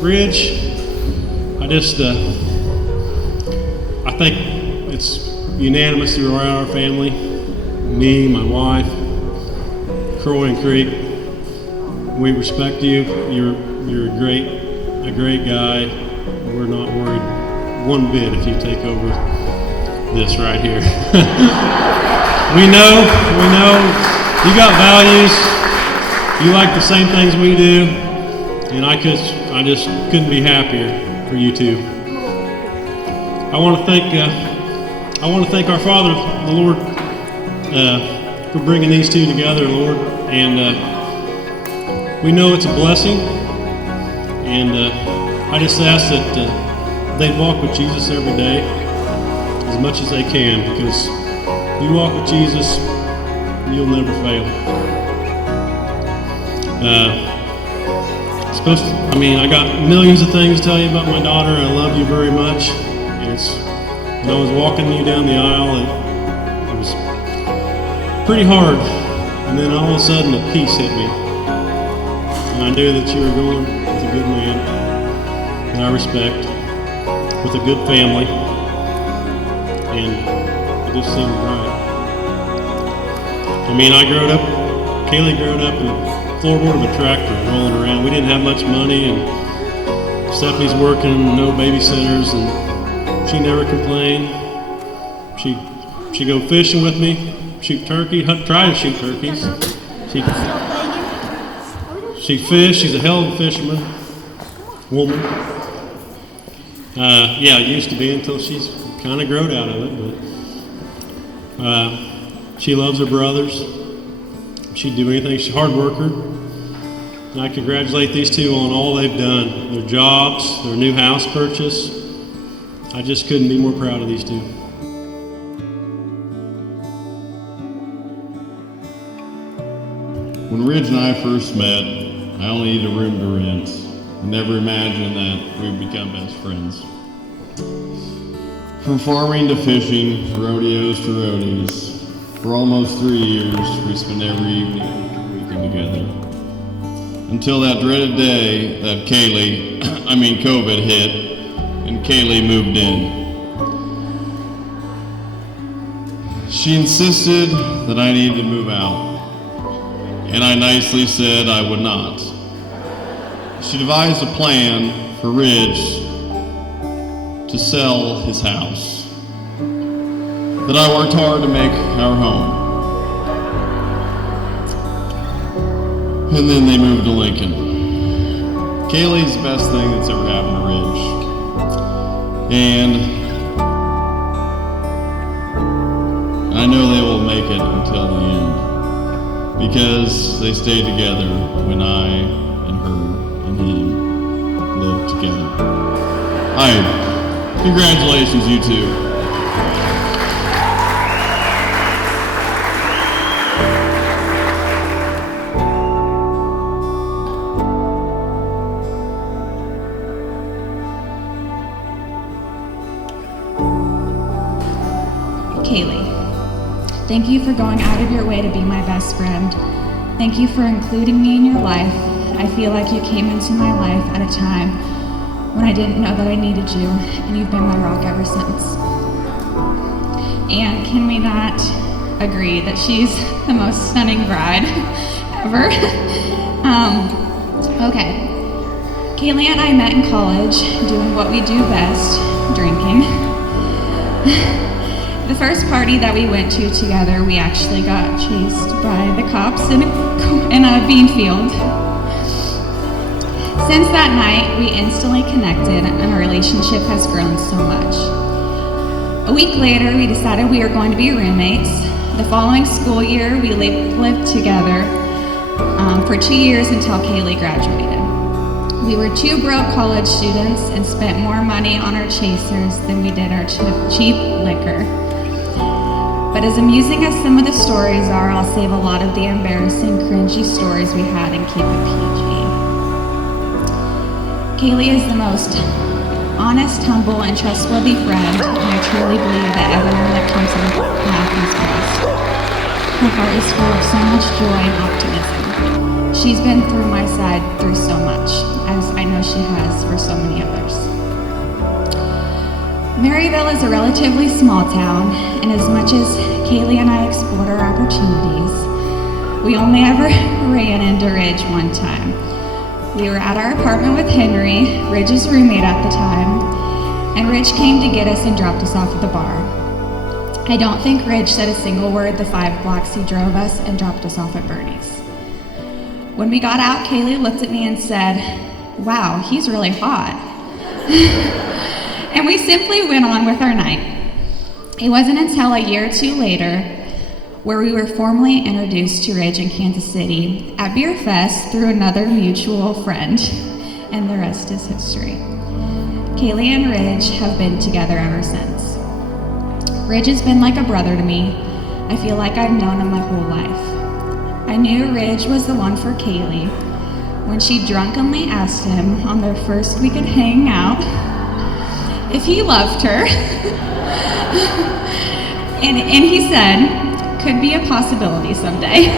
Ridge, I think it's unanimous throughout our family, me, my wife, Croy and Creek. We respect you. You're a great guy. We're not worried one bit if you take over this right here. We know you got values. You like the same things we do, and I just couldn't be happier for you two. I want to thank our Father, the Lord, for bringing these two together, Lord. And we know it's a blessing. And I just ask that they walk with Jesus every day as much as they can, because you walk with Jesus, you'll never fail. I got millions of things to tell you about my daughter. I love you very much. And when I was walking you down the aisle, it was pretty hard. And then all of a sudden, a peace hit me. And I knew that you were going with a good man that I respect, with a good family. And it just seemed right. Kailey grew up in the floorboard of a tractor rolling around. We didn't have much money, and Stephanie's working, no babysitters, and she never complained. She'd go fishing with me, shoot turkey, try to shoot turkeys. She fished. She's a hell of a fisherman, woman. Used to be until she's kind of growed out of it, but she loves her brothers. She'd do anything. She's a hard worker. And I congratulate these two on all they've done. Their jobs, their new house purchase. I just couldn't be more proud of these two. When Ridge and I first met, I only needed a room to rent. I never imagined that we'd become best friends. From farming to fishing, rodeos to roadies, for almost 3 years, we spent every evening and weekend together. Until that dreaded day that COVID hit, and Kailey moved in. She insisted that I needed to move out, and I nicely said I would not. She devised a plan for Ridge to sell his house that I worked hard to make our home. And then they moved to Lincoln. Kailey's the best thing that's ever happened to Ridge. And I know they will make it until the end, because they stayed together when I and her and him lived together. Congratulations, you two. Kailey, thank you for going out of your way to be my best friend. Thank you for including me in your life. I feel like you came into my life at a time when I didn't know that I needed you, and you've been my rock ever since. And can we not agree that she's the most stunning bride ever? Okay. Kailey and I met in college doing what we do best, drinking. The first party that we went to together, we actually got chased by the cops in a bean field. Since that night, we instantly connected, and our relationship has grown so much. A week later, we decided we were going to be roommates. The following school year, we lived together for 2 years until Kailey graduated. We were two broke college students and spent more money on our chasers than we did our cheap liquor. But as amusing as some of the stories are, I'll save a lot of the embarrassing, cringy stories we had and keep it PG. Kailey is the most honest, humble, and trustworthy friend, and I truly believe that everyone that comes in her path is blessed. Her heart is full of so much joy and optimism. She's been through my side through so much, as I know she has for so many others. Maryville is a relatively small town, and as much as Kailey and I explored our opportunities, we only ever ran into Ridge one time. We were at our apartment with Henry, Ridge's roommate at the time, and Ridge came to get us and dropped us off at the bar. I don't think Ridge said a single word the 5 blocks he drove us and dropped us off at Bernie's. When we got out, Kailey looked at me and said, "Wow, he's really hot." And we simply went on with our night. It wasn't until a year or two later where we were formally introduced to Ridge in Kansas City at Beer Fest through another mutual friend, and the rest is history. Kailey and Ridge have been together ever since. Ridge has been like a brother to me. I feel like I've known him my whole life. I knew Ridge was the one for Kailey when she drunkenly asked him on their first weekend hanging out if he loved her. and he said, "Could be a possibility someday."